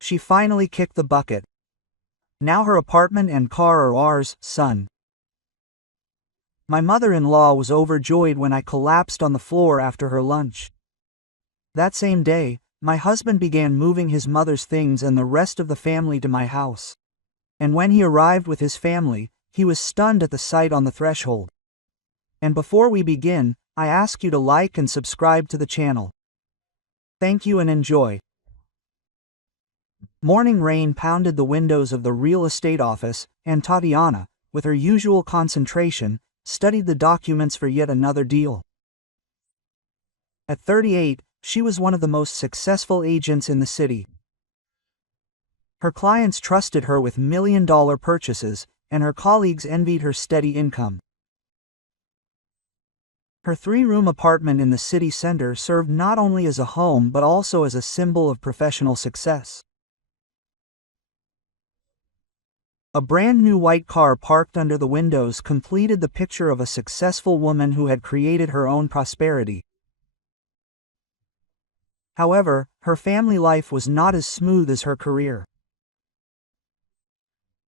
She finally kicked the bucket. Now her apartment and car are ours, son. My mother-in-law was overjoyed when I collapsed on the floor after her lunch. That same day, my husband began moving his mother's things and the rest of the family to my house. And when he arrived with his family, he was stunned at the sight on the threshold. And before we begin, I ask you to like and subscribe to the channel. Thank you and enjoy. Morning rain pounded the windows of the real estate office, and Tatiana, with her usual concentration, studied the documents for yet another deal. At 38, she was one of the most successful agents in the city. Her clients trusted her with million-dollar purchases, and her colleagues envied her steady income. Her 3-room apartment in the city center served not only as a home but also as a symbol of professional success. A brand new white car parked under the windows completed the picture of a successful woman who had created her own prosperity. However, her family life was not as smooth as her career.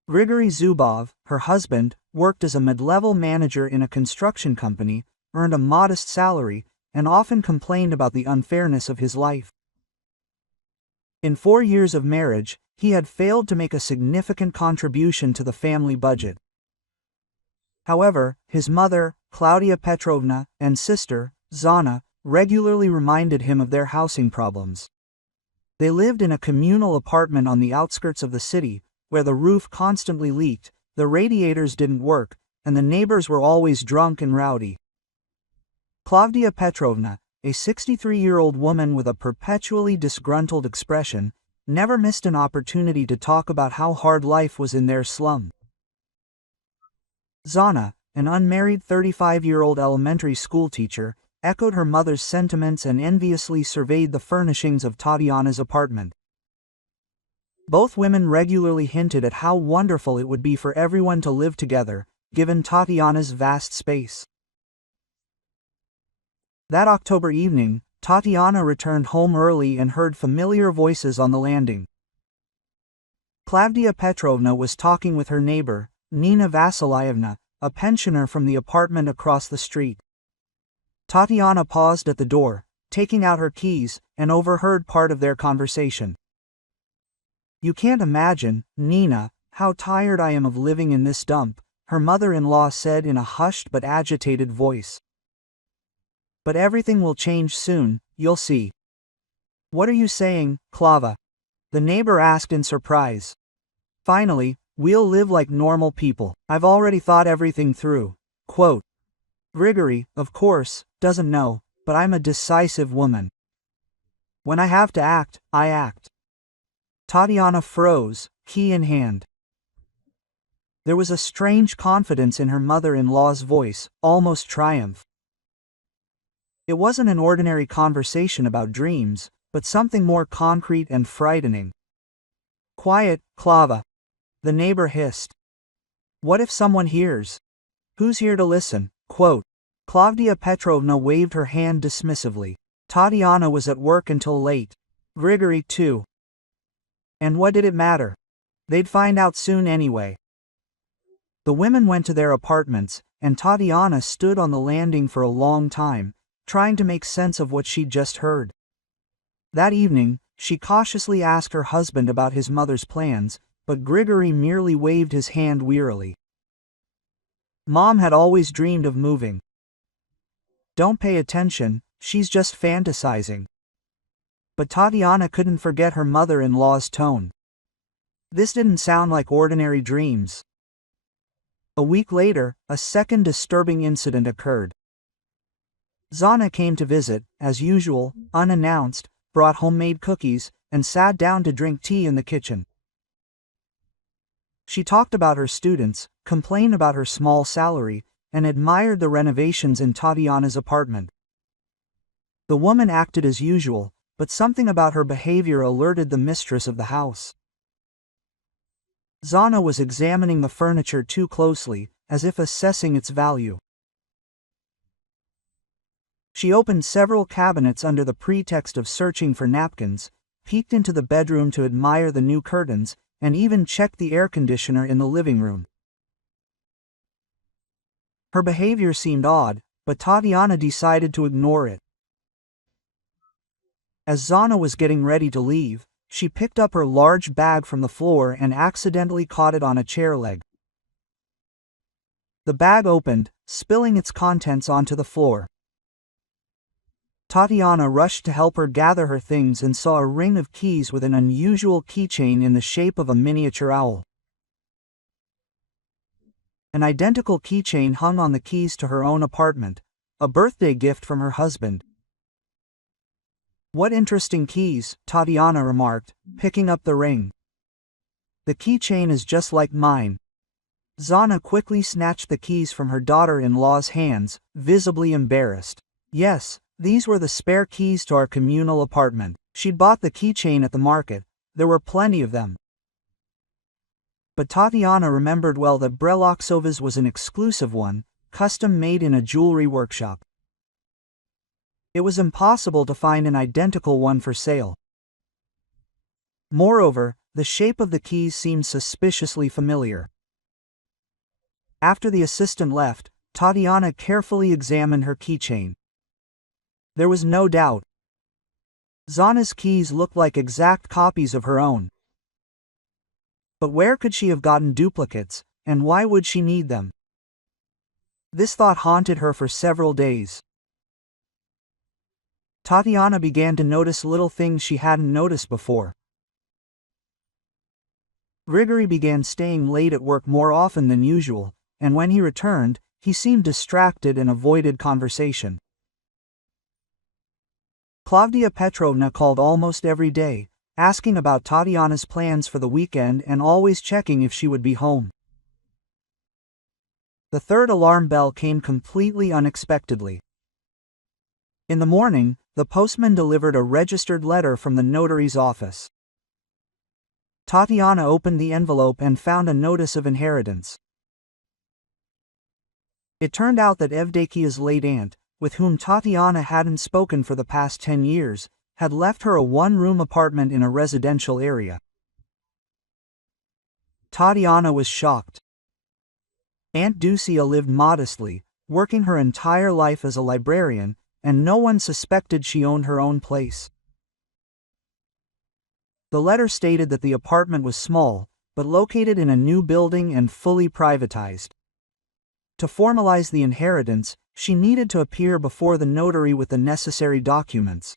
Grigory Zubov, her husband, worked as a mid-level manager in a construction company, earned a modest salary, and often complained about the unfairness of his life. In 4 years of marriage, he had failed to make a significant contribution to the family budget. However, his mother, Claudia Petrovna, and sister, Zana, regularly reminded him of their housing problems. They lived in a communal apartment on the outskirts of the city, where the roof constantly leaked, the radiators didn't work, and the neighbors were always drunk and rowdy. Claudia Petrovna, a 63-year-old woman with a perpetually disgruntled expression, never missed an opportunity to talk about how hard life was in their slum. Zana, an unmarried 35-year-old elementary school teacher, echoed her mother's sentiments and enviously surveyed the furnishings of Tatiana's apartment. Both women regularly hinted at how wonderful it would be for everyone to live together, given Tatiana's vast space. That October evening, Tatiana returned home early and heard familiar voices on the landing. Claudia Petrovna was talking with her neighbor, Nina Vasilyevna, a pensioner from the apartment across the street. Tatiana paused at the door, taking out her keys, and overheard part of their conversation. "You can't imagine, Nina, how tired I am of living in this dump," her mother-in-law said in a hushed but agitated voice. "But everything will change soon, you'll see." "What are you saying, Clava?" the neighbor asked in surprise. "Finally, we'll live like normal people. I've already thought everything through." Quote, "Grigory, of course, doesn't know, but I'm a decisive woman. When I have to act, I act." Tatiana froze, key in hand. There was a strange confidence in her mother-in-law's voice, almost triumph. It wasn't an ordinary conversation about dreams, but something more concrete and frightening. "Quiet, Clava," the neighbor hissed. "What if someone hears? Who's here to listen?" Quote, Claudia Petrovna waved her hand dismissively. Tatiana was at work until late. Grigory too. And what did it matter? They'd find out soon anyway. The women went to their apartments, and Tatiana stood on the landing for a long time, trying to make sense of what she'd just heard. That evening, she cautiously asked her husband about his mother's plans, but Grigory merely waved his hand wearily. Mom had always dreamed of moving. Don't pay attention, she's just fantasizing. But Tatiana couldn't forget her mother-in-law's tone. This didn't sound like ordinary dreams. A week later, a second disturbing incident occurred. Zana came to visit, as usual, unannounced, brought homemade cookies, and sat down to drink tea in the kitchen. She talked about her students, complained about her small salary, and admired the renovations in Tatiana's apartment. The woman acted as usual, but something about her behavior alerted the mistress of the house. Zana was examining the furniture too closely, as if assessing its value. She opened several cabinets under the pretext of searching for napkins, peeked into the bedroom to admire the new curtains, and even checked the air conditioner in the living room. Her behavior seemed odd, but Tatiana decided to ignore it. As Zana was getting ready to leave, she picked up her large bag from the floor and accidentally caught it on a chair leg. The bag opened, spilling its contents onto the floor. Tatiana rushed to help her gather her things and saw a ring of keys with an unusual keychain in the shape of a miniature owl. An identical keychain hung on the keys to her own apartment, a birthday gift from her husband. "What interesting keys," Tatiana remarked, picking up the ring. "The keychain is just like mine." Zana quickly snatched the keys from her daughter-in-law's hands, visibly embarrassed. Yes, these were the spare keys to our communal apartment. She'd bought the keychain at the market. There were plenty of them. But Tatiana remembered well that Breloksova's was an exclusive one, custom-made in a jewelry workshop. It was impossible to find an identical one for sale. Moreover, the shape of the keys seemed suspiciously familiar. After the assistant left, Tatiana carefully examined her keychain. There was no doubt. Zana's keys looked like exact copies of her own. But where could she have gotten duplicates, and why would she need them? This thought haunted her for several days. Tatiana began to notice little things she hadn't noticed before. Grigory began staying late at work more often than usual, and when he returned, he seemed distracted and avoided conversation. Klavdia Petrovna called almost every day, asking about Tatiana's plans for the weekend and always checking if she would be home. The third alarm bell came completely unexpectedly. In the morning, the postman delivered a registered letter from the notary's office. Tatiana opened the envelope and found a notice of inheritance. It turned out that Evdokia's late aunt, with whom Tatiana hadn't spoken for the past 10 years, had left her a one-room apartment in a residential area. Tatiana was shocked. Aunt Ducia lived modestly, working her entire life as a librarian, and no one suspected she owned her own place. The letter stated that the apartment was small, but located in a new building and fully privatized. To formalize the inheritance, she needed to appear before the notary with the necessary documents.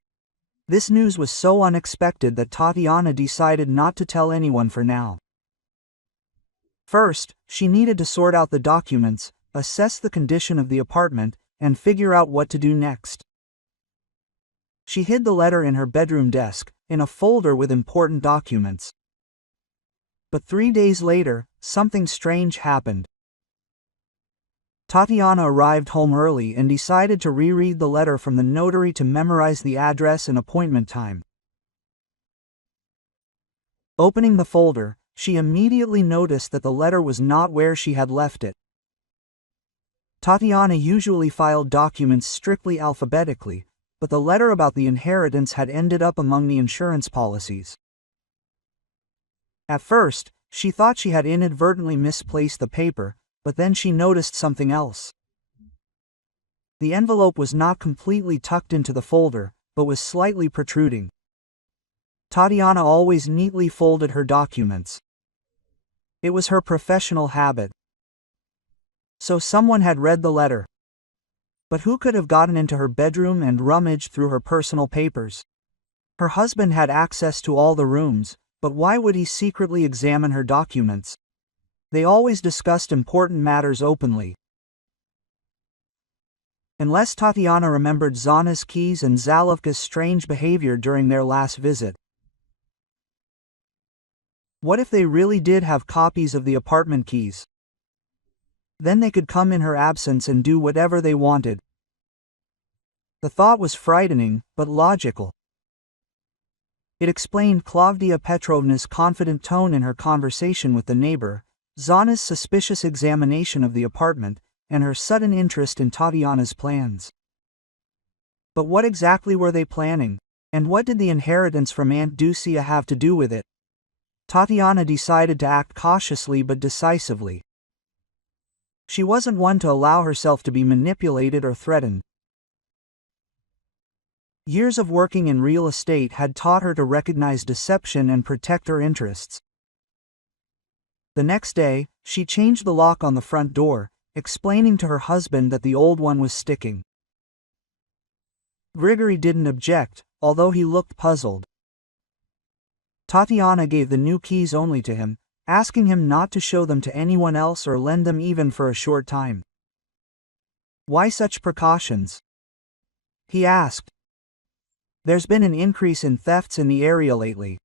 This news was so unexpected that Tatiana decided not to tell anyone for now. First, she needed to sort out the documents, assess the condition of the apartment, and figure out what to do next. She hid the letter in her bedroom desk, in a folder with important documents. But 3 days later, something strange happened. Tatiana arrived home early and decided to reread the letter from the notary to memorize the address and appointment time. Opening the folder, she immediately noticed that the letter was not where she had left it. Tatiana usually filed documents strictly alphabetically, but the letter about the inheritance had ended up among the insurance policies. At first, she thought she had inadvertently misplaced the paper, but then she noticed something else. The envelope was not completely tucked into the folder, but was slightly protruding. Tatiana always neatly folded her documents. It was her professional habit. So someone had read the letter. But who could have gotten into her bedroom and rummaged through her personal papers? Her husband had access to all the rooms, but why would he secretly examine her documents? They always discussed important matters openly. Unless Tatiana remembered Zana's keys and Zalovka's strange behavior during their last visit. What if they really did have copies of the apartment keys? Then they could come in her absence and do whatever they wanted. The thought was frightening, but logical. It explained Klavdia Petrovna's confident tone in her conversation with the neighbor, Zana's suspicious examination of the apartment, and her sudden interest in Tatiana's plans. But what exactly were they planning? And what did the inheritance from Aunt Ducia have to do with it? Tatiana decided to act cautiously but decisively. She wasn't one to allow herself to be manipulated or threatened. Years of working in real estate had taught her to recognize deception and protect her interests. The next day, she changed the lock on the front door, explaining to her husband that the old one was sticking. Grigory didn't object, although he looked puzzled. Tatiana gave the new keys only to him, asking him not to show them to anyone else or lend them even for a short time. "Why such precautions?" he asked. "There's been an increase in thefts in the area lately."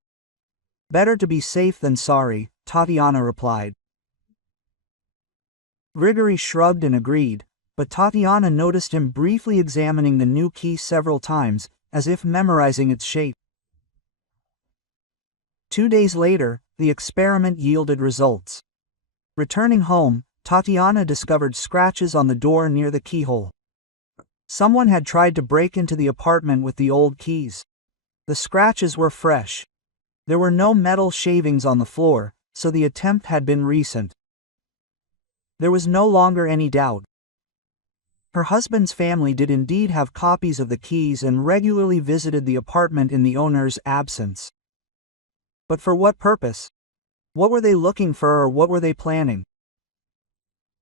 "Better to be safe than sorry," Tatiana replied. Grigory shrugged and agreed, but Tatiana noticed him briefly examining the new key several times, as if memorizing its shape. 2 days later, the experiment yielded results. Returning home, Tatiana discovered scratches on the door near the keyhole. Someone had tried to break into the apartment with the old keys. The scratches were fresh. There were no metal shavings on the floor, so the attempt had been recent. There was no longer any doubt. Her husband's family did indeed have copies of the keys and regularly visited the apartment in the owner's absence. But for what purpose? What were they looking for, or what were they planning?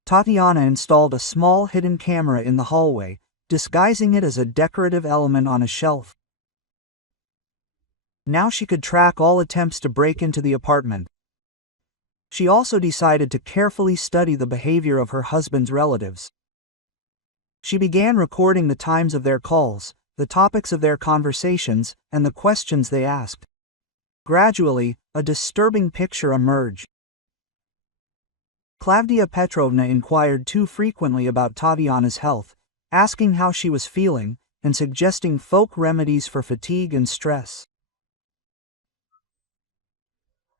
Tatiana installed a small hidden camera in the hallway, disguising it as a decorative element on a shelf. Now she could track all attempts to break into the apartment. She also decided to carefully study the behavior of her husband's relatives. She began recording the times of their calls, the topics of their conversations, and the questions they asked. Gradually, a disturbing picture emerged. Klavdia Petrovna inquired too frequently about Tatiana's health, asking how she was feeling, and suggesting folk remedies for fatigue and stress.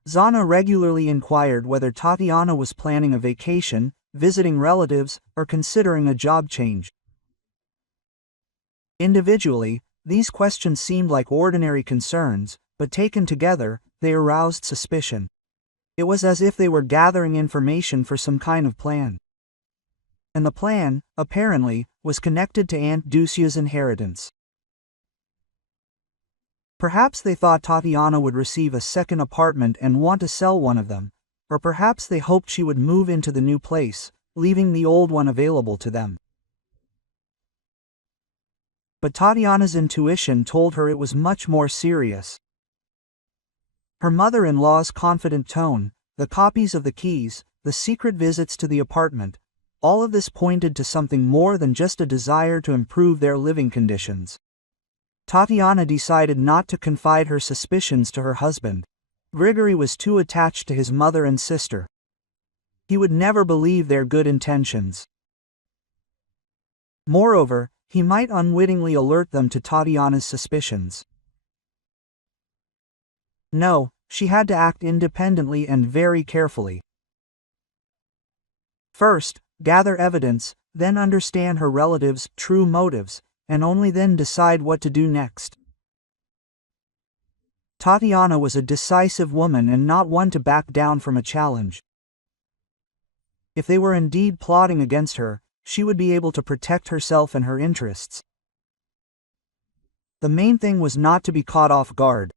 Zana regularly inquired whether Tatiana was planning a vacation, visiting relatives, or considering a job change. Individually, these questions seemed like ordinary concerns, but taken together, they aroused suspicion. It was as if they were gathering information for some kind of plan. And the plan, apparently, was connected to Aunt Ducia's inheritance. Perhaps they thought Tatiana would receive a second apartment and want to sell one of them, or perhaps they hoped she would move into the new place, leaving the old one available to them. But Tatiana's intuition told her it was much more serious. Her mother-in-law's confident tone, the copies of the keys, the secret visits to the apartment, all of this pointed to something more than just a desire to improve their living conditions. Tatiana decided not to confide her suspicions to her husband. Grigory was too attached to his mother and sister. He would never believe their good intentions. Moreover, he might unwittingly alert them to Tatiana's suspicions. No, she had to act independently and very carefully. First, gather evidence, then understand her relatives' true motives, and only then decide what to do next. Tatiana was a decisive woman and not one to back down from a challenge. If they were indeed plotting against her, she would be able to protect herself and her interests. The main thing was not to be caught off guard.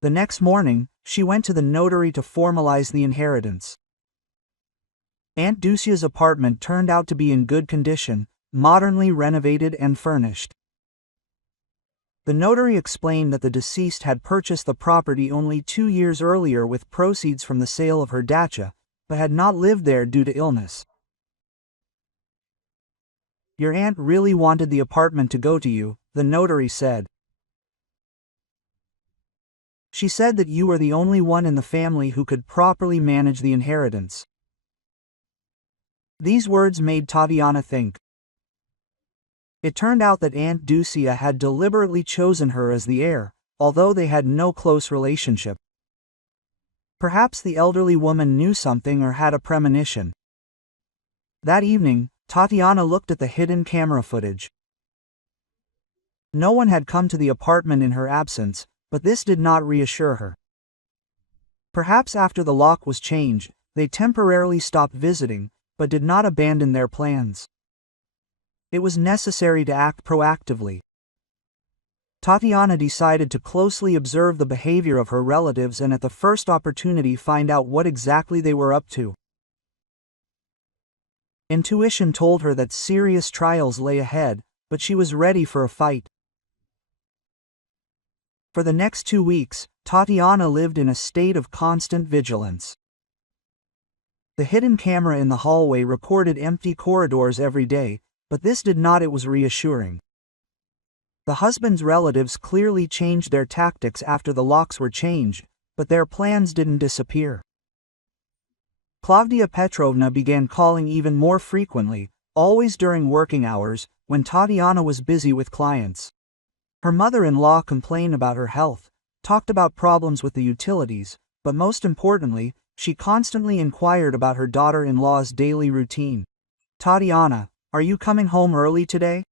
The next morning, she went to the notary to formalize the inheritance. Aunt Ducia's apartment turned out to be in good condition, modernly renovated and furnished. The notary explained that the deceased had purchased the property only 2 years earlier with proceeds from the sale of her dacha, but had not lived there due to illness. "Your aunt really wanted the apartment to go to you," the notary said. "She said that you were the only one in the family who could properly manage the inheritance." These words made Tatiana think. It turned out that Aunt Ducia had deliberately chosen her as the heir, although they had no close relationship. Perhaps the elderly woman knew something or had a premonition. That evening, Tatiana looked at the hidden camera footage. No one had come to the apartment in her absence, but this did not reassure her. Perhaps after the lock was changed, they temporarily stopped visiting, but did not abandon their plans. It was necessary to act proactively. Tatiana decided to closely observe the behavior of her relatives and at the first opportunity find out what exactly they were up to. Intuition told her that serious trials lay ahead, but she was ready for a fight. For the next 2 weeks, Tatiana lived in a state of constant vigilance. The hidden camera in the hallway recorded empty corridors every day, but this did not. It was reassuring. The husband's relatives clearly changed their tactics after the locks were changed, but their plans didn't disappear. Claudia Petrovna began calling even more frequently, always during working hours, when Tatiana was busy with clients. Her mother-in-law complained about her health, talked about problems with the utilities, but most importantly, she constantly inquired about her daughter-in-law's daily routine. "Tatiana, are you coming home early today?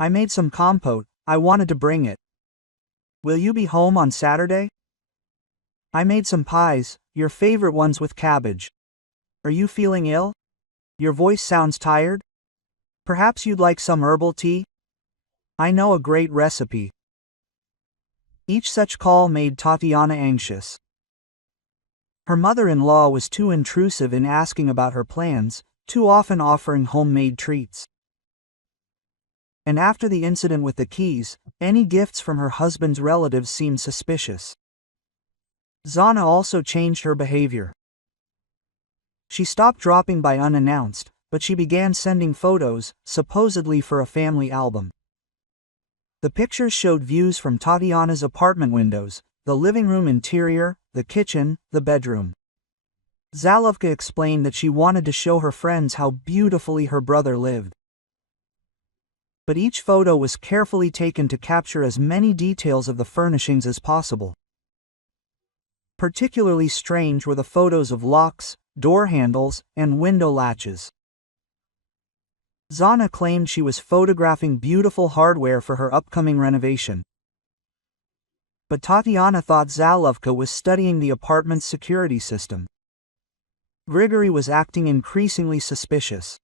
I made some compote, I wanted to bring it. Will you be home on Saturday? I made some pies, your favorite ones with cabbage. Are you feeling ill? Your voice sounds tired? Perhaps you'd like some herbal tea? I know a great recipe." Each such call made Tatiana anxious. Her mother-in-law was too intrusive in asking about her plans, too often offering homemade treats. And after the incident with the keys, any gifts from her husband's relatives seemed suspicious. Zana also changed her behavior. She stopped dropping by unannounced, but she began sending photos, supposedly for a family album. The pictures showed views from Tatiana's apartment windows, the living room interior, the kitchen, the bedroom. Zalovka explained that she wanted to show her friends how beautifully her brother lived. But each photo was carefully taken to capture as many details of the furnishings as possible. Particularly strange were the photos of locks, door handles, and window latches. Zana claimed she was photographing beautiful hardware for her upcoming renovation. But Tatiana thought Zalovka was studying the apartment's security system. Grigory was acting increasingly suspicious.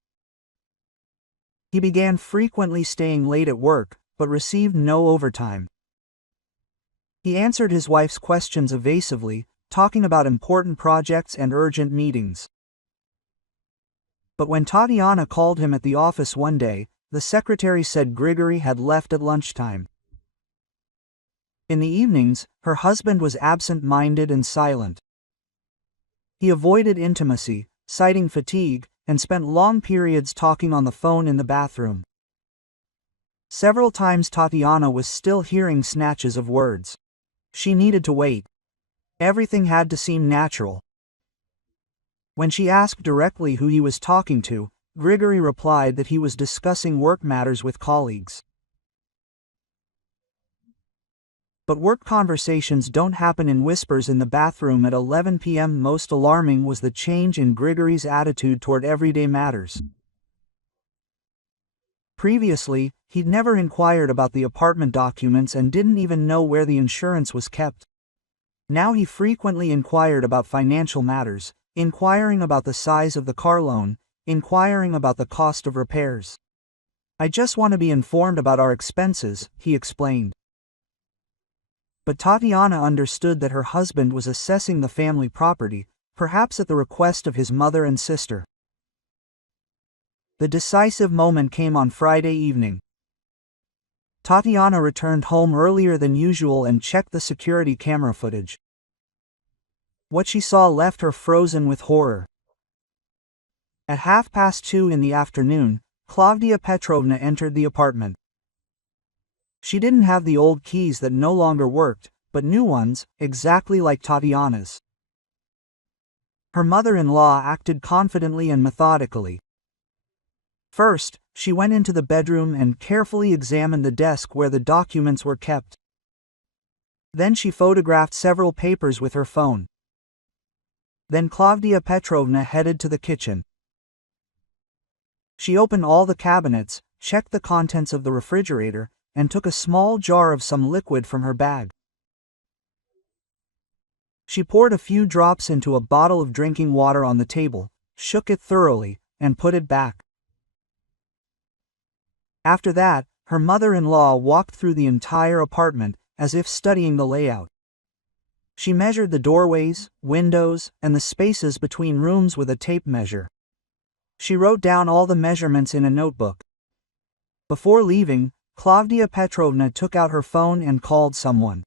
He began frequently staying late at work, but received no overtime. He answered his wife's questions evasively, talking about important projects and urgent meetings. But when Tatiana called him at the office one day, the secretary said Grigory had left at lunchtime. In the evenings, her husband was absent-minded and silent. He avoided intimacy, citing fatigue, and spent long periods talking on the phone in the bathroom. Several times Tatiana was still hearing snatches of words. She needed to wait. Everything had to seem natural. When she asked directly who he was talking to, Grigory replied that he was discussing work matters with colleagues. But work conversations don't happen in whispers in the bathroom at 11 p.m. Most alarming was the change in Grigory's attitude toward everyday matters. Previously, he'd never inquired about the apartment documents and didn't even know where the insurance was kept. Now he frequently inquired about financial matters, inquiring about the size of the car loan, inquiring about the cost of repairs. "I just want to be informed about our expenses," he explained. But Tatiana understood that her husband was assessing the family property, perhaps at the request of his mother and sister. The decisive moment came on Friday evening. Tatiana returned home earlier than usual and checked the security camera footage. What she saw left her frozen with horror. At 2:30 in the afternoon, Claudia Petrovna entered the apartment. She didn't have the old keys that no longer worked, but new ones, exactly like Tatiana's. Her mother-in-law acted confidently and methodically. First, she went into the bedroom and carefully examined the desk where the documents were kept. Then she photographed several papers with her phone. Then Claudia Petrovna headed to the kitchen. She opened all the cabinets, checked the contents of the refrigerator, and took a small jar of some liquid from her bag. She poured a few drops into a bottle of drinking water on the table, shook it thoroughly, and put it back. After that, her mother-in-law walked through the entire apartment, as if studying the layout. She measured the doorways, windows, and the spaces between rooms with a tape measure. She wrote down all the measurements in a notebook. Before leaving, Claudia Petrovna took out her phone and called someone.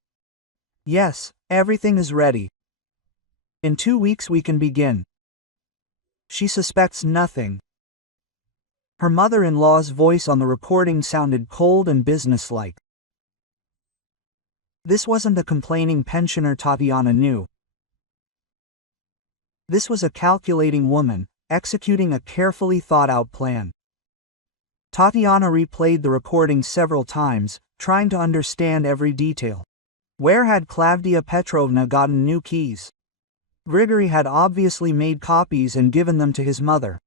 "Yes, everything is ready. In 2 weeks we can begin." She suspects nothing. Her mother-in-law's voice on the recording sounded cold and businesslike. This wasn't the complaining pensioner Tatiana knew. This was a calculating woman, executing a carefully thought-out plan. Tatiana replayed the recording several times, trying to understand every detail. Where had Claudia Petrovna gotten new keys? Grigory had obviously made copies and given them to his mother.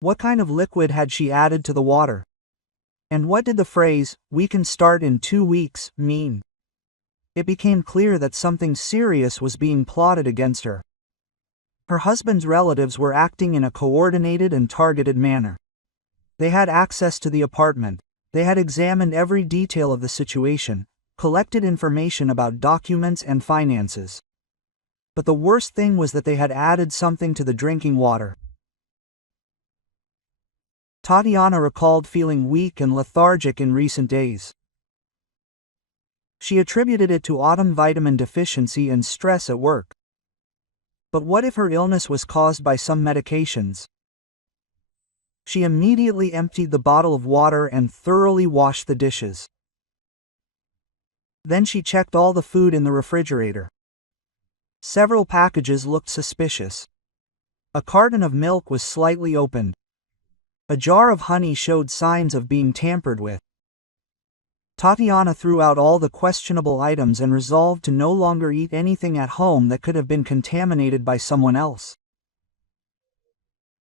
What kind of liquid had she added to the water? And what did the phrase, "we can start in 2 weeks," mean? It became clear that something serious was being plotted against her. Her husband's relatives were acting in a coordinated and targeted manner. They had access to the apartment. They had examined every detail of the situation, collected information about documents and finances. But the worst thing was that they had added something to the drinking water. Tatiana recalled feeling weak and lethargic in recent days. She attributed it to autumn vitamin deficiency and stress at work. But what if her illness was caused by some medications? She immediately emptied the bottle of water and thoroughly washed the dishes. Then she checked all the food in the refrigerator. Several packages looked suspicious. A carton of milk was slightly opened. A jar of honey showed signs of being tampered with. Tatiana threw out all the questionable items and resolved to no longer eat anything at home that could have been contaminated by someone else.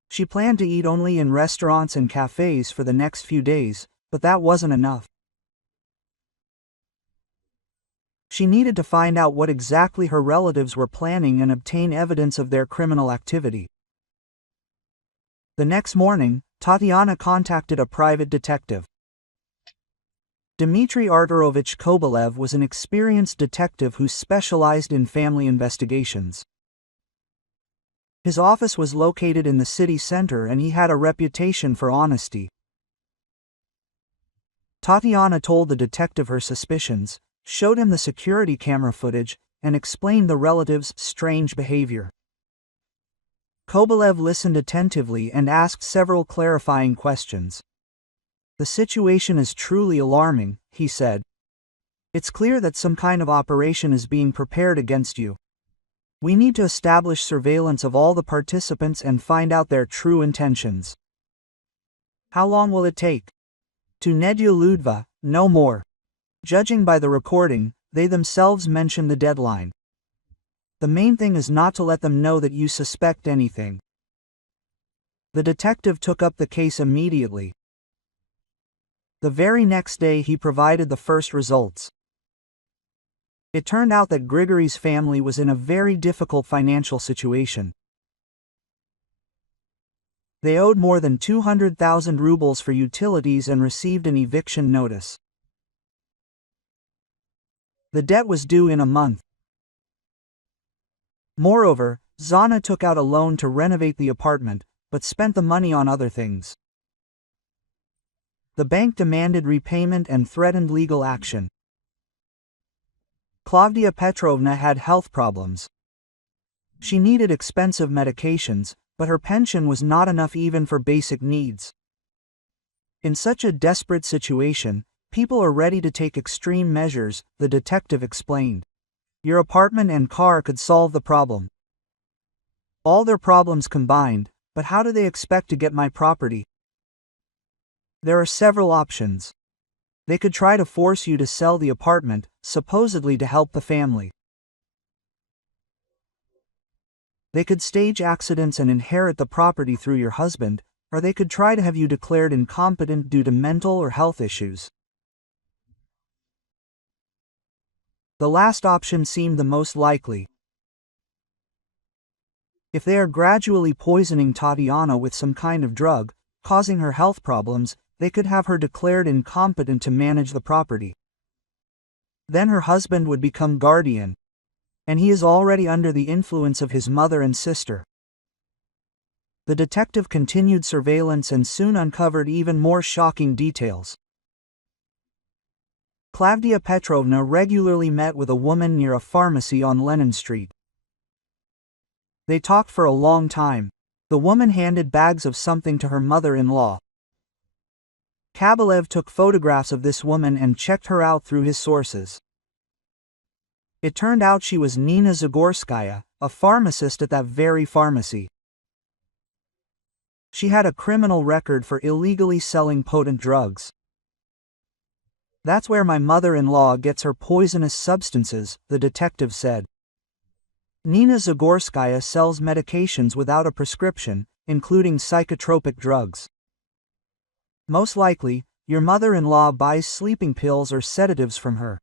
She planned to eat only in restaurants and cafes for the next few days, but that wasn't enough. She needed to find out what exactly her relatives were planning and obtain evidence of their criminal activity. The next morning, Tatiana contacted a private detective. Dmitry Arturovich Kobelev was an experienced detective who specialized in family investigations. His office was located in the city center and he had a reputation for honesty. Tatiana told the detective her suspicions, showed him the security camera footage, and explained the relatives' strange behavior. Kobelev listened attentively and asked several clarifying questions. "The situation is truly alarming," he said. "It's clear that some kind of operation is being prepared against you. We need to establish surveillance of all the participants and find out their true intentions." "How long will it take?" "To Nedya Ludva, no more." Judging by the recording, they themselves mentioned the deadline. "The main thing is not to let them know that you suspect anything." The detective took up the case immediately. The very next day he provided the first results. It turned out that Grigory's family was in a very difficult financial situation. They owed more than 200,000 rubles for utilities and received an eviction notice. The debt was due in a month. Moreover, Zana took out a loan to renovate the apartment, but spent the money on other things. The bank demanded repayment and threatened legal action. Claudia Petrovna had health problems. She needed expensive medications, but her pension was not enough even for basic needs. In such a desperate situation, people are ready to take extreme measures, the detective explained. Your apartment and car could solve the problem. All their problems combined, but how do they expect to get my property? There are several options. They could try to force you to sell the apartment, supposedly to help the family. They could stage accidents and inherit the property through your husband, or they could try to have you declared incompetent due to mental or health issues. The last option seemed the most likely. If they are gradually poisoning Tatiana with some kind of drug, causing her health problems, they could have her declared incompetent to manage the property. Then her husband would become guardian. And he is already under the influence of his mother and sister. The detective continued surveillance and soon uncovered even more shocking details. Klavdia Petrovna regularly met with a woman near a pharmacy on Lenin Street. They talked for a long time. The woman handed bags of something to her mother-in-law. Kabelev took photographs of this woman and checked her out through his sources. It turned out she was Nina Zagorskaya, a pharmacist at that very pharmacy. She had a criminal record for illegally selling potent drugs. That's where my mother-in-law gets her poisonous substances, the detective said. Nina Zagorskaya sells medications without a prescription, including psychotropic drugs. Most likely, your mother-in-law buys sleeping pills or sedatives from her.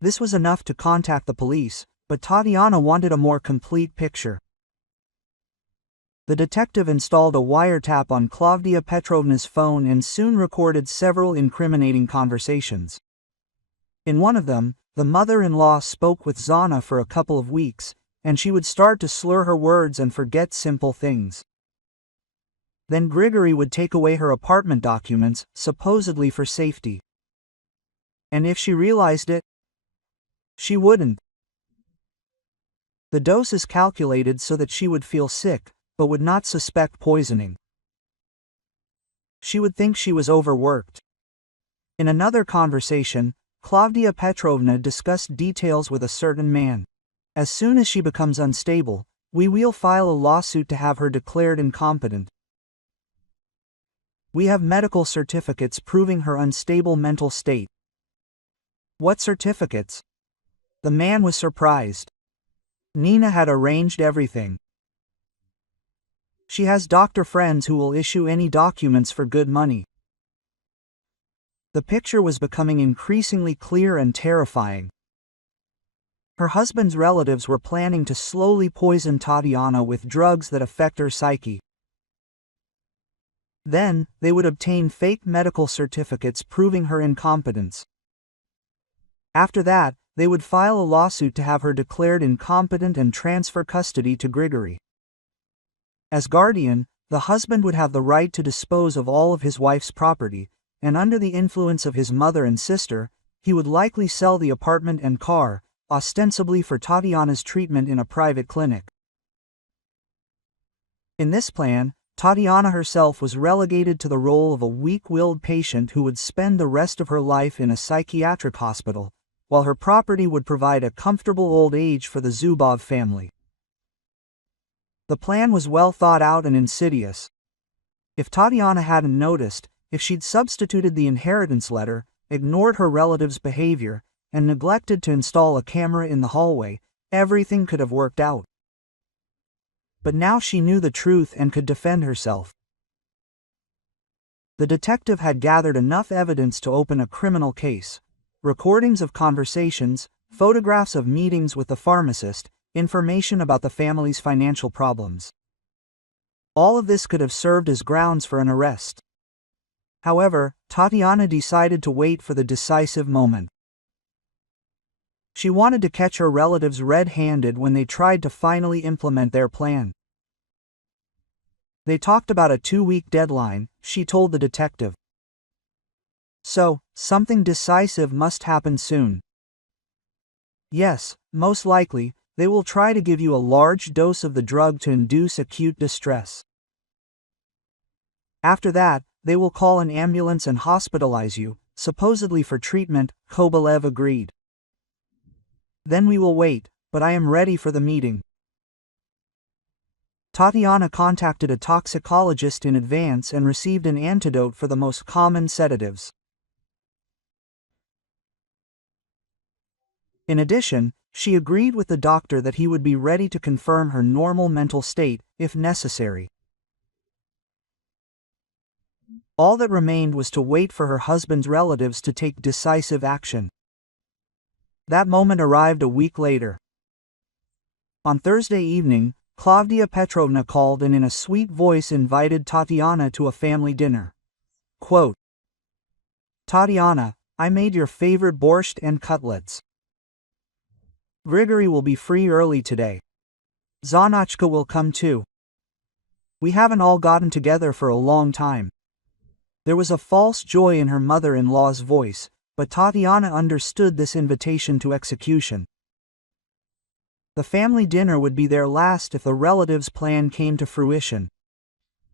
This was enough to contact the police, but Tatiana wanted a more complete picture. The detective installed a wiretap on Klavdia Petrovna's phone and soon recorded several incriminating conversations. In one of them, the mother-in-law spoke with Zana for a couple of weeks, and she would start to slur her words and forget simple things. Then Grigory would take away her apartment documents, supposedly for safety. And if she realized it, she wouldn't. The dose is calculated so that she would feel sick, but would not suspect poisoning. She would think she was overworked. In another conversation, Klavdia Petrovna discussed details with a certain man. As soon as she becomes unstable, we will file a lawsuit to have her declared incompetent. We have medical certificates proving her unstable mental state. What certificates? The man was surprised. Nina had arranged everything. She has doctor friends who will issue any documents for good money. The picture was becoming increasingly clear and terrifying. Her husband's relatives were planning to slowly poison Tatiana with drugs that affect her psyche. Then, they would obtain fake medical certificates proving her incompetence. After that, they would file a lawsuit to have her declared incompetent and transfer custody to Grigory. As guardian, the husband would have the right to dispose of all of his wife's property, and under the influence of his mother and sister, he would likely sell the apartment and car, ostensibly for Tatiana's treatment in a private clinic. In this plan, Tatiana herself was relegated to the role of a weak-willed patient who would spend the rest of her life in a psychiatric hospital, while her property would provide a comfortable old age for the Zubov family. The plan was well thought out and insidious. If Tatiana hadn't noticed, if she'd substituted the inheritance letter, ignored her relative's behavior, and neglected to install a camera in the hallway, everything could have worked out. But now she knew the truth and could defend herself. The detective had gathered enough evidence to open a criminal case. Recordings of conversations, photographs of meetings with the pharmacist, information about the family's financial problems. All of this could have served as grounds for an arrest. However, Tatiana decided to wait for the decisive moment. She wanted to catch her relatives red-handed when they tried to finally implement their plan. They talked about a 2-week deadline, she told the detective. So, something decisive must happen soon. Yes, most likely, they will try to give you a large dose of the drug to induce acute distress. After that, they will call an ambulance and hospitalize you, supposedly for treatment, Kobelev agreed. Then we will wait, but I am ready for the meeting. Tatiana contacted a toxicologist in advance and received an antidote for the most common sedatives. In addition, she agreed with the doctor that he would be ready to confirm her normal mental state, if necessary. All that remained was to wait for her husband's relatives to take decisive action. That moment arrived a week later. On Thursday evening, Klavdia Petrovna called and in a sweet voice invited Tatiana to a family dinner. Quote, "Tatiana, I made your favorite borscht and cutlets. Grigory will be free early today. Zanachka will come too. We haven't all gotten together for a long time." There was a false joy in her mother-in-law's voice, but Tatiana understood this invitation to execution. The family dinner would be their last if the relatives' plan came to fruition.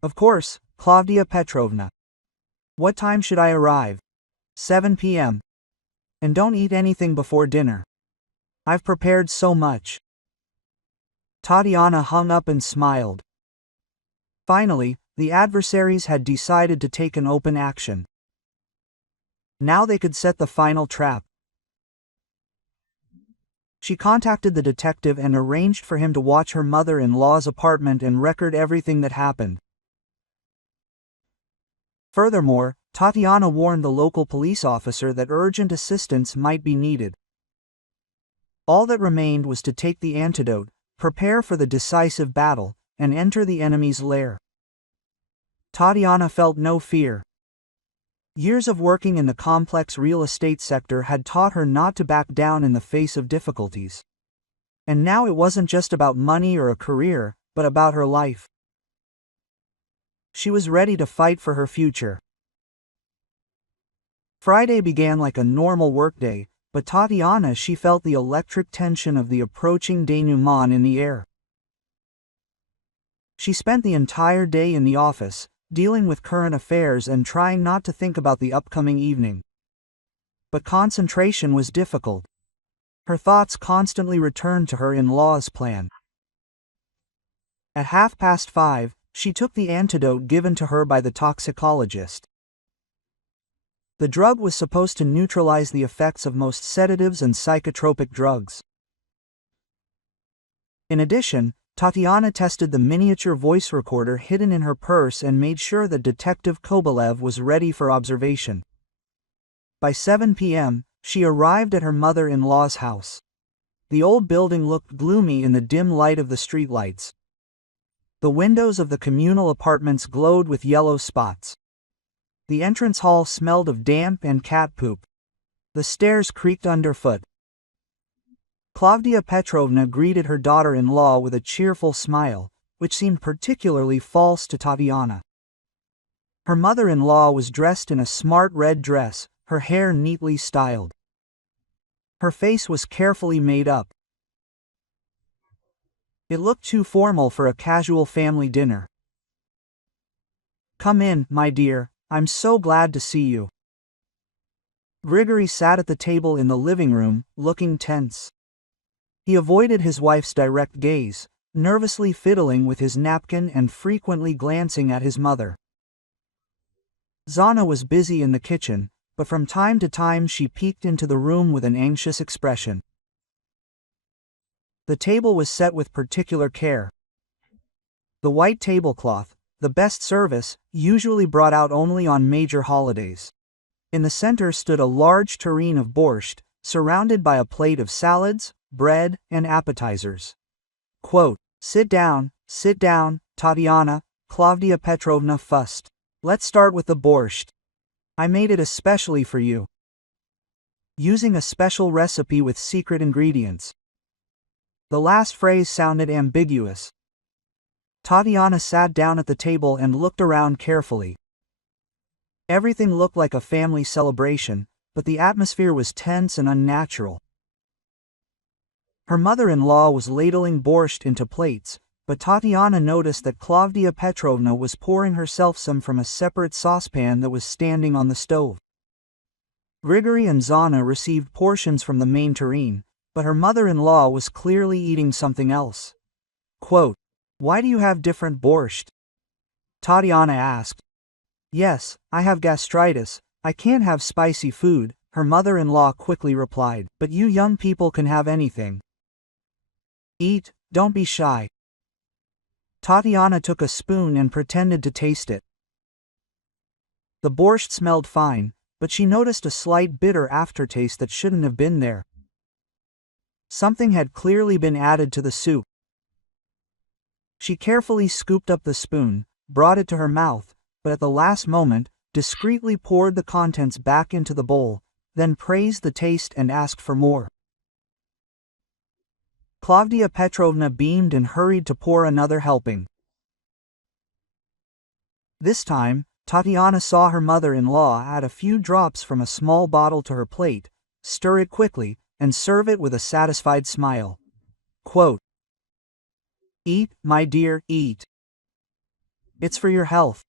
"Of course, Klavdia Petrovna. What time should I arrive?" 7 p.m. "And don't eat anything before dinner. I've prepared so much." Tatiana hung up and smiled. Finally, the adversaries had decided to take an open action. Now they could set the final trap. She contacted the detective and arranged for him to watch her mother-in-law's apartment and record everything that happened. Furthermore, Tatiana warned the local police officer that urgent assistance might be needed. All that remained was to take the antidote, prepare for the decisive battle, and enter the enemy's lair. Tatiana felt no fear. Years of working in the complex real estate sector had taught her not to back down in the face of difficulties. And now it wasn't just about money or a career, but about her life. She was ready to fight for her future. Friday began like a normal workday, but Tatiana she felt the electric tension of the approaching denouement in the air. She spent the entire day in the office, dealing with current affairs and trying not to think about the upcoming evening. But concentration was difficult. Her thoughts constantly returned to her in-law's plan. At 5:30, she took the antidote given to her by the toxicologist. The drug was supposed to neutralize the effects of most sedatives and psychotropic drugs. In addition, Tatiana tested the miniature voice recorder hidden in her purse and made sure that Detective Kobelev was ready for observation. By 7 p.m., she arrived at her mother-in-law's house. The old building looked gloomy in the dim light of the streetlights. The windows of the communal apartments glowed with yellow spots. The entrance hall smelled of damp and cat poop. The stairs creaked underfoot. Klavdia Petrovna greeted her daughter-in-law with a cheerful smile, which seemed particularly false to Tatiana. Her mother-in-law was dressed in a smart red dress, her hair neatly styled. Her face was carefully made up. It looked too formal for a casual family dinner. "Come in, my dear, I'm so glad to see you." Grigory sat at the table in the living room, looking tense. He avoided his wife's direct gaze, nervously fiddling with his napkin and frequently glancing at his mother. Zana was busy in the kitchen, but from time to time she peeked into the room with an anxious expression. The table was set with particular care. The white tablecloth, the best service, usually brought out only on major holidays. In the center stood a large tureen of borscht, surrounded by a plate of salads, bread, and appetizers. Quote, sit down, Tatiana," Klavdia Petrovna fussed. "Let's start with the borscht. I made it especially for you. Using a special recipe with secret ingredients." The last phrase sounded ambiguous. Tatiana sat down at the table and looked around carefully. Everything looked like a family celebration, but the atmosphere was tense and unnatural. Her mother-in-law was ladling borscht into plates, but Tatiana noticed that Klavdia Petrovna was pouring herself some from a separate saucepan that was standing on the stove. Grigory and Zana received portions from the main tureen, but her mother-in-law was clearly eating something else. Quote, "Why do you have different borscht?" Tatiana asked. "Yes, I have gastritis, I can't have spicy food," her mother-in-law quickly replied, "but you young people can have anything. Eat, don't be shy." Tatiana took a spoon and pretended to taste it. The borscht smelled fine, but she noticed a slight bitter aftertaste that shouldn't have been there. Something had clearly been added to the soup. She carefully scooped up the spoon, brought it to her mouth, but at the last moment, discreetly poured the contents back into the bowl, then praised the taste and asked for more. Klavdia Petrovna beamed and hurried to pour another helping. This time, Tatiana saw her mother-in-law add a few drops from a small bottle to her plate, stir it quickly, and serve it with a satisfied smile. Quote, "Eat, my dear, eat. It's for your health."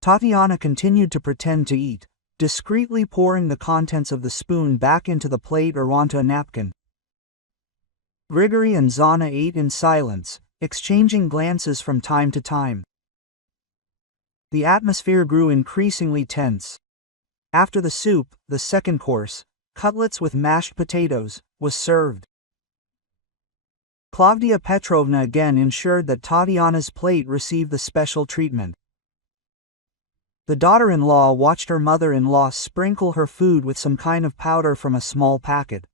Tatiana continued to pretend to eat, discreetly pouring the contents of the spoon back into the plate or onto a napkin. Grigory and Zana ate in silence, exchanging glances from time to time. The atmosphere grew increasingly tense. After the soup, the second course, cutlets with mashed potatoes, was served. Klavdia Petrovna again ensured that Tatiana's plate received the special treatment. The daughter-in-law watched her mother-in-law sprinkle her food with some kind of powder from a small packet.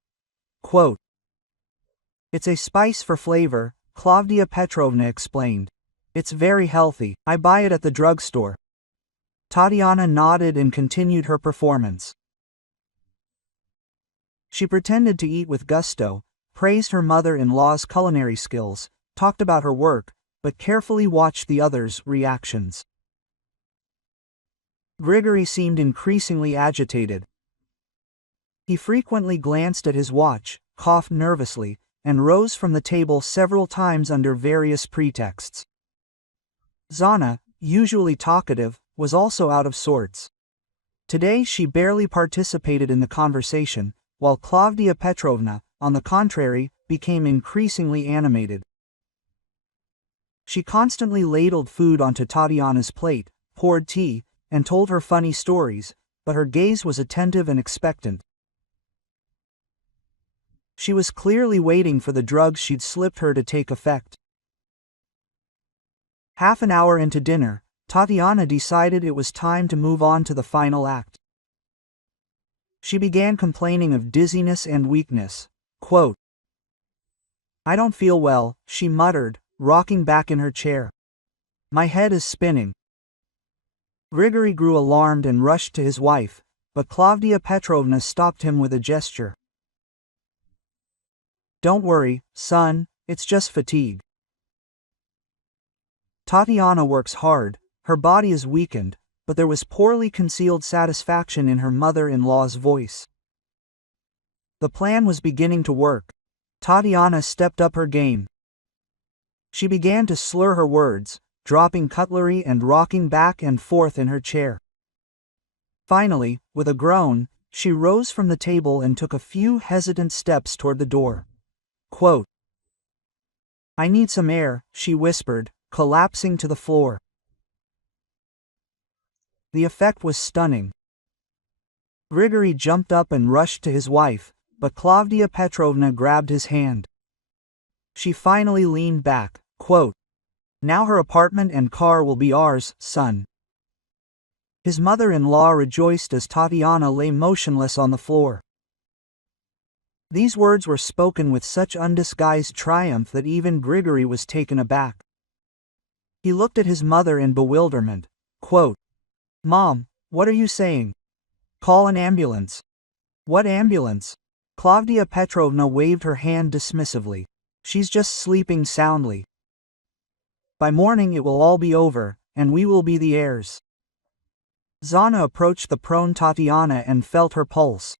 Quote, "It's a spice for flavor," Klavdia Petrovna explained. "It's very healthy, I buy it at the drugstore." Tatiana nodded and continued her performance. She pretended to eat with gusto, praised her mother-in-law's culinary skills, talked about her work, but carefully watched the others' reactions. Grigory seemed increasingly agitated. He frequently glanced at his watch, coughed nervously, and rose from the table several times under various pretexts. Zana, usually talkative, was also out of sorts. Today she barely participated in the conversation, while Klavdia Petrovna, on the contrary, became increasingly animated. She constantly ladled food onto Tatiana's plate, poured tea, and told her funny stories, but her gaze was attentive and expectant. She was clearly waiting for the drugs she'd slipped her to take effect. Half an hour into dinner, Tatiana decided it was time to move on to the final act. She began complaining of dizziness and weakness. Quote, "I don't feel well," she muttered, rocking back in her chair. "My head is spinning." Grigory grew alarmed and rushed to his wife, but Klavdia Petrovna stopped him with a gesture. "Don't worry, son, it's just fatigue. Tatiana works hard, her body is weakened," but there was poorly concealed satisfaction in her mother-in-law's voice. The plan was beginning to work. Tatiana stepped up her game. She began to slur her words, dropping cutlery and rocking back and forth in her chair. Finally, with a groan, she rose from the table and took a few hesitant steps toward the door. Quote, "I need some air," she whispered, collapsing to the floor. The effect was stunning. Grigory jumped up and rushed to his wife, but Klavdia Petrovna grabbed his hand. She finally leaned back. Quote, "Now her apartment and car will be ours, son." His mother-in-law rejoiced as Tatiana lay motionless on the floor. These words were spoken with such undisguised triumph that even Grigory was taken aback. He looked at his mother in bewilderment. Quote, "Mom, what are you saying? Call an ambulance." "What ambulance?" Klavdia Petrovna waved her hand dismissively. "She's just sleeping soundly. By morning it will all be over, and we will be the heirs." Zana approached the prone Tatiana and felt her pulse.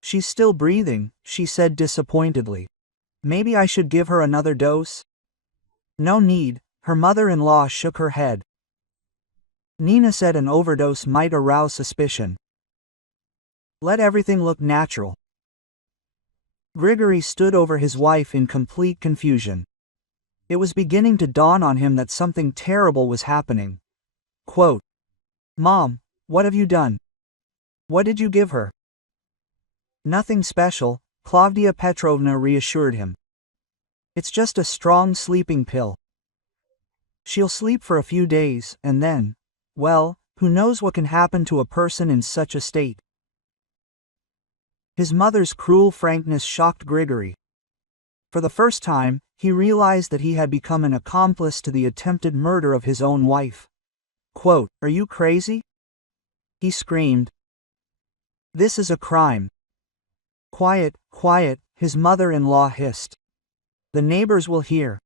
"She's still breathing," she said disappointedly. "Maybe I should give her another dose?" "No need," her mother-in-law shook her head. "Nina said an overdose might arouse suspicion. Let everything look natural." Grigory stood over his wife in complete confusion. It was beginning to dawn on him that something terrible was happening. Quote, "Mom, what have you done? What did you give her?" "Nothing special," Klavdia Petrovna reassured him. "It's just a strong sleeping pill. She'll sleep for a few days, and then, well, Who knows what can happen to a person in such a state? His mother's cruel frankness shocked Grigory. For the first time, he realized that he had become an accomplice to the attempted murder of his own wife. Quote, "Are you crazy?" he screamed. "This is a crime." "Quiet, quiet," his mother-in-law hissed. "The neighbors will hear.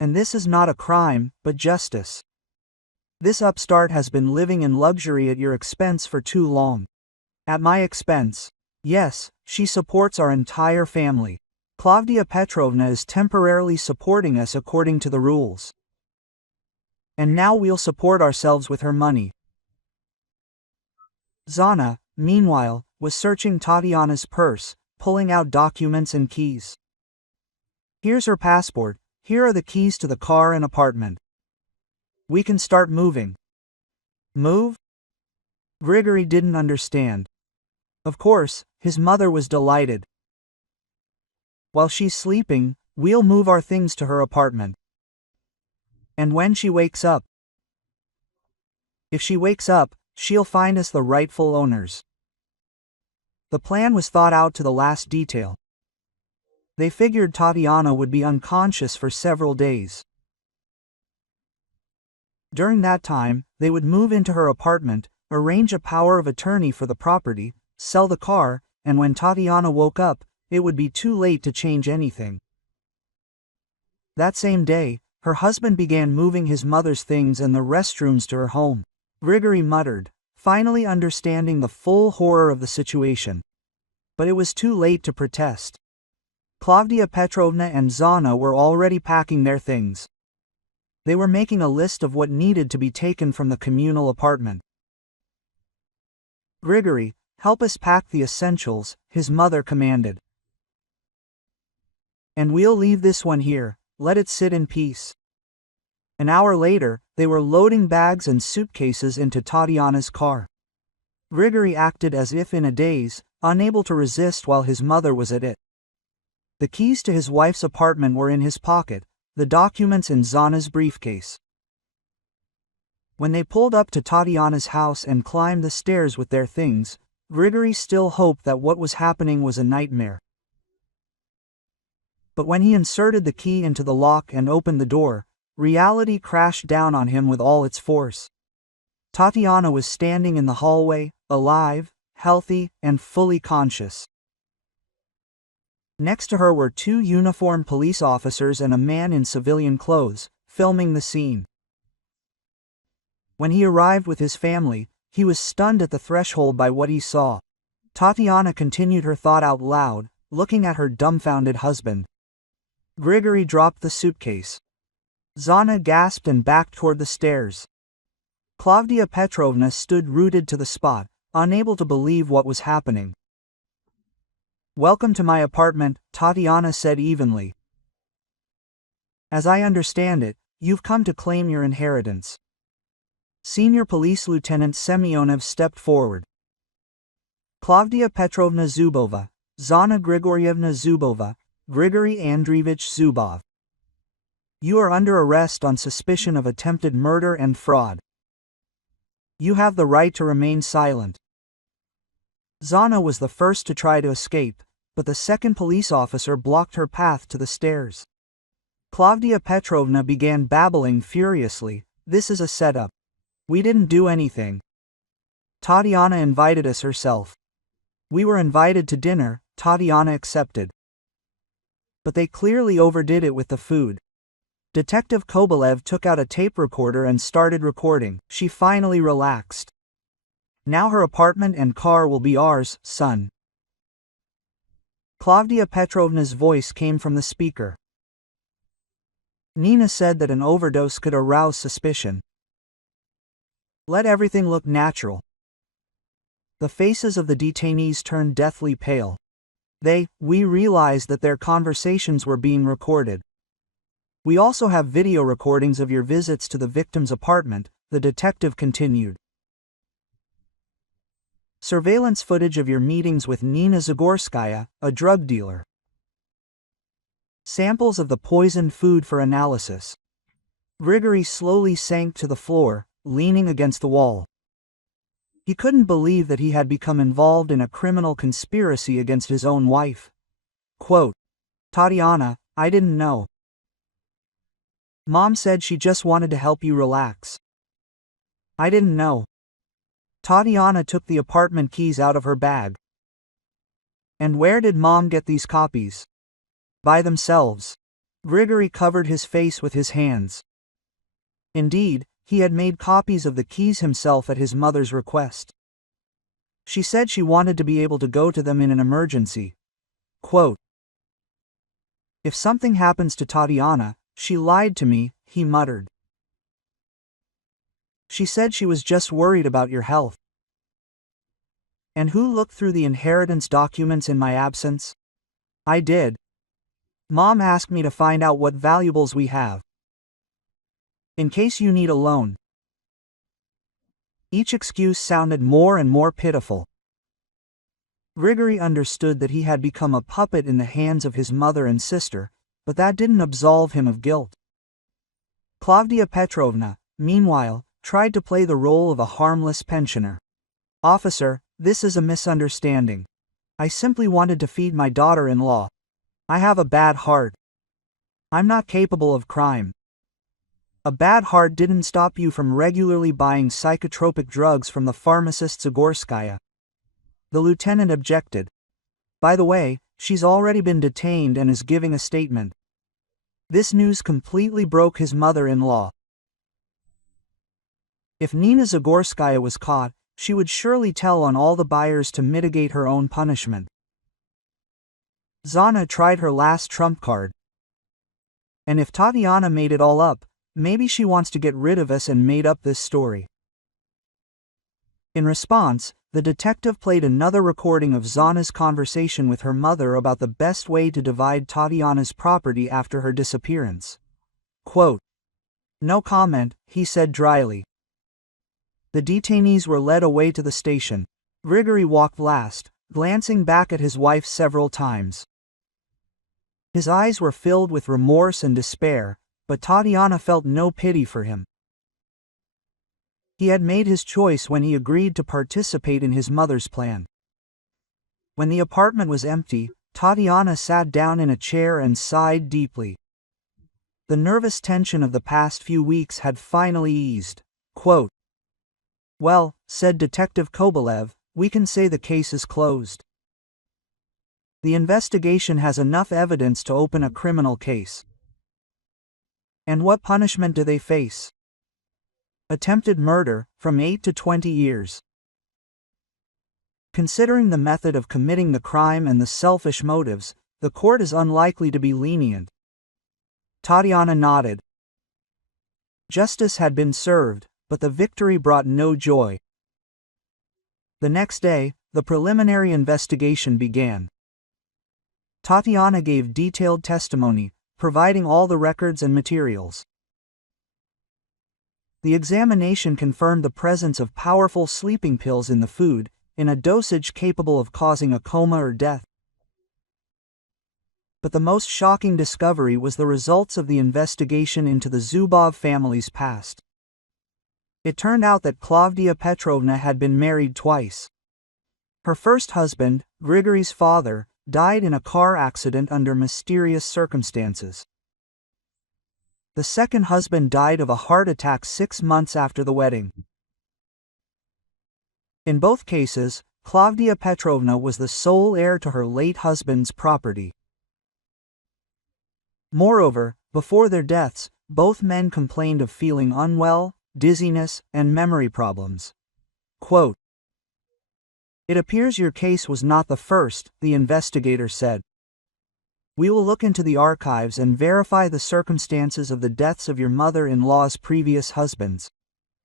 And this is not a crime, but justice. This upstart has been living in luxury at your expense for too long." "At my expense?" "Yes, she supports our entire family. Claudia Petrovna is temporarily supporting us according to the rules. And now we'll support ourselves with her money." Zana, meanwhile, was searching Tatiana's purse, pulling out documents and keys. "Here's her passport, here are the keys to the car and apartment. We can start moving." "Move?" Grigory didn't understand. Of course, his mother was delighted. "While she's sleeping, we'll move our things to her apartment. And when she wakes up? If she wakes up, she'll find us the rightful owners." The plan was thought out to the last detail. They figured Tatiana would be unconscious for several days. During that time, they would move into her apartment, arrange a power of attorney for the property, sell the car, and when Tatiana woke up, it would be too late to change anything. That same day, her husband began moving his mother's things and the restrooms to her home. Grigory muttered, finally understanding the full horror of the situation. But it was too late to protest. Claudia Petrovna and Zana were already packing their things. They were making a list of what needed to be taken from the communal apartment. "Grigory, help us pack the essentials," his mother commanded. "And we'll leave this one here, let it sit in peace." An hour later, they were loading bags and suitcases into Tatiana's car. Grigory acted as if in a daze, unable to resist while his mother was at it. The keys to his wife's apartment were in his pocket, the documents in Zana's briefcase. When they pulled up to Tatiana's house and climbed the stairs with their things, Grigory still hoped that what was happening was a nightmare. But when he inserted the key into the lock and opened the door, reality crashed down on him with all its force. Tatiana was standing in the hallway, alive, healthy, and fully conscious. Next to her were two uniformed police officers and a man in civilian clothes, filming the scene. When he arrived with his family, he was stunned at the threshold by what he saw. Tatiana continued her thought out loud, looking at her dumbfounded husband. Grigory dropped the suitcase. Zana gasped and backed toward the stairs. Claudia Petrovna stood rooted to the spot, unable to believe what was happening. "Welcome to my apartment," Tatiana said evenly. "As I understand it, you've come to claim your inheritance." Senior Police Lieutenant Semyonov stepped forward. "Claudia Petrovna Zubova, Zana Grigoryevna Zubova, Grigory Andreevich Zubov. You are under arrest on suspicion of attempted murder and fraud. You have the right to remain silent." Zana was the first to try to escape, but the second police officer blocked her path to the stairs. Claudia Petrovna began babbling furiously, "This is a setup. We didn't do anything. Tatiana invited us herself. We were invited to dinner," Tatiana accepted. But they clearly overdid it with the food. Detective Kobelev took out a tape recorder and started recording. She finally relaxed. "Now her apartment and car will be ours, son." Claudia Petrovna's voice came from the speaker. "Nina said that an overdose could arouse suspicion. Let everything look natural." The faces of the detainees turned deathly pale. We realized that their conversations were being recorded. "We also have video recordings of your visits to the victim's apartment," the detective continued. "Surveillance footage of your meetings with Nina Zagorskaya, a drug dealer. Samples of the poisoned food for analysis." Grigory slowly sank to the floor, leaning against the wall. He couldn't believe that he had become involved in a criminal conspiracy against his own wife. Quote, "Tatiana, I didn't know. Mom said she just wanted to help you relax. I didn't know." Tatiana took the apartment keys out of her bag. "And where did Mom get these copies?" "By themselves." Grigory covered his face with his hands. Indeed, he had made copies of the keys himself at his mother's request. She said she wanted to be able to go to them in an emergency. Quote, "If something happens to Tatiana, she lied to me," he muttered. "She said she was just worried about your health." "And who looked through the inheritance documents in my absence?" "I did. Mom asked me to find out what valuables we have, in case you need a loan." Each excuse sounded more and more pitiful. Grigory understood that he had become a puppet in the hands of his mother and sister, but that didn't absolve him of guilt. Klavdia Petrovna, meanwhile, tried to play the role of a harmless pensioner. "Officer, this is a misunderstanding. I simply wanted to feed my daughter-in-law. I have a bad heart. I'm not capable of crime." "A bad heart didn't stop you from regularly buying psychotropic drugs from the pharmacist Zagorskaya." The lieutenant objected. "By the way, she's already been detained and is giving a statement." This news completely broke his mother-in-law. If Nina Zagorskaya was caught, she would surely tell on all the buyers to mitigate her own punishment. Zana tried her last trump card. "And if Tatiana made it all up, maybe she wants to get rid of us and made up this story." In response, the detective played another recording of Zana's conversation with her mother about the best way to divide Tatiana's property after her disappearance. Quote, "No comment," he said dryly. The detainees were led away to the station. Grigory walked last, glancing back at his wife several times. His eyes were filled with remorse and despair, but Tatiana felt no pity for him. He had made his choice when he agreed to participate in his mother's plan. When the apartment was empty, Tatiana sat down in a chair and sighed deeply. The nervous tension of the past few weeks had finally eased. Quote, "Well," said Detective Kobelev, "we can say the case is closed. The investigation has enough evidence to open a criminal case." "And what punishment do they face?" "Attempted murder, from 8 to 20 years. Considering the method of committing the crime and the selfish motives, the court is unlikely to be lenient." Tatiana nodded. Justice had been served, but the victory brought no joy. The next day, the preliminary investigation began. Tatiana gave detailed testimony, providing all the records and materials. The examination confirmed the presence of powerful sleeping pills in the food, in a dosage capable of causing a coma or death. But the most shocking discovery was the results of the investigation into the Zubov family's past. It turned out that Klavdia Petrovna had been married twice. Her first husband, Grigory's father, died in a car accident under mysterious circumstances. The second husband died of a heart attack 6 months after the wedding. In both cases, Klavdia Petrovna was the sole heir to her late husband's property. Moreover, before their deaths, both men complained of feeling unwell, dizziness, and memory problems. Quote, "It appears your case was not the first," the investigator said. "We will look into the archives and verify the circumstances of the deaths of your mother-in-law's previous husbands."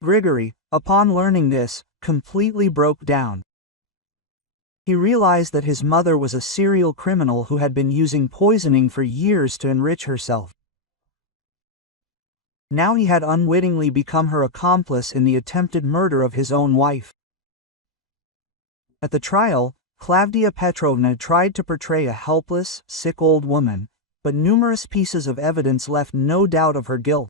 Grigory, upon learning this, completely broke down. He realized that his mother was a serial criminal who had been using poisoning for years to enrich herself. Now he had unwittingly become her accomplice in the attempted murder of his own wife. At the trial, Klavdia Petrovna tried to portray a helpless, sick old woman, but numerous pieces of evidence left no doubt of her guilt.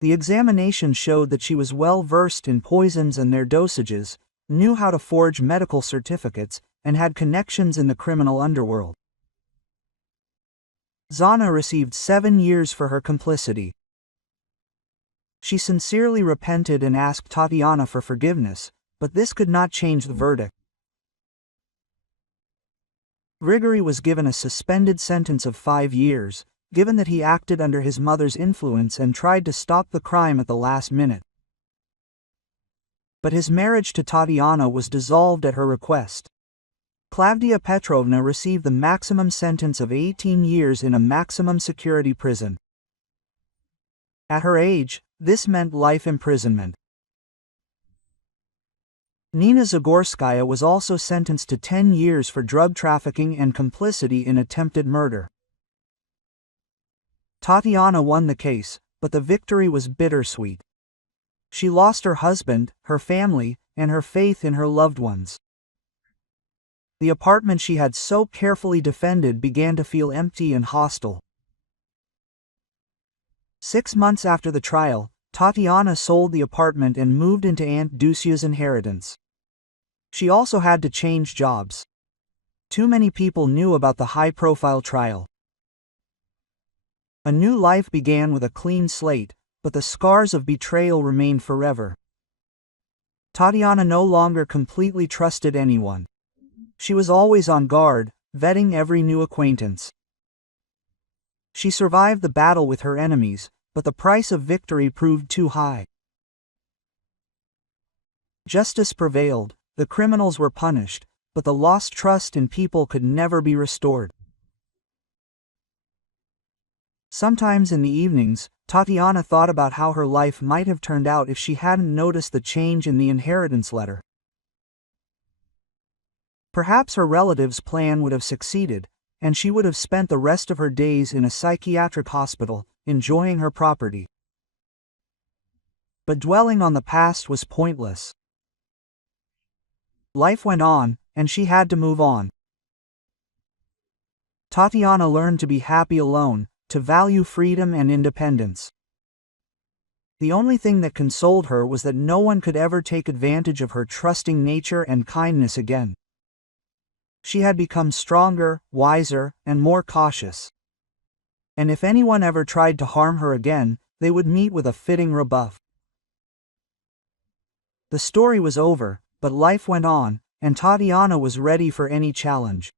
The examination showed that she was well versed in poisons and their dosages, knew how to forge medical certificates, and had connections in the criminal underworld. Zana received 7 years for her complicity. She sincerely repented and asked Tatiana for forgiveness, but this could not change the verdict. Grigory was given a suspended sentence of 5 years, given that he acted under his mother's influence and tried to stop the crime at the last minute. But his marriage to Tatiana was dissolved at her request. Klavdia Petrovna received the maximum sentence of 18 years in a maximum security prison. At her age, this meant life imprisonment. Nina Zagorskaya was also sentenced to 10 years for drug trafficking and complicity in attempted murder. Tatiana won the case, but the victory was bittersweet. She lost her husband, her family, and her faith in her loved ones. The apartment she had so carefully defended began to feel empty and hostile. 6 months after the trial, Tatiana sold the apartment and moved into Aunt Dusia's inheritance. She also had to change jobs. Too many people knew about the high-profile trial. A new life began with a clean slate, but the scars of betrayal remained forever. Tatiana no longer completely trusted anyone. She was always on guard, vetting every new acquaintance. She survived the battle with her enemies, but the price of victory proved too high. Justice prevailed, the criminals were punished, but the lost trust in people could never be restored. Sometimes in the evenings, Tatiana thought about how her life might have turned out if she hadn't noticed the change in the inheritance letter. Perhaps her relatives' plan would have succeeded, and she would have spent the rest of her days in a psychiatric hospital, enjoying her property. But dwelling on the past was pointless. Life went on, and she had to move on. Tatiana learned to be happy alone, to value freedom and independence. The only thing that consoled her was that no one could ever take advantage of her trusting nature and kindness again. She had become stronger, wiser, and more cautious. And if anyone ever tried to harm her again, they would meet with a fitting rebuff. The story was over, but life went on, and Tatiana was ready for any challenge.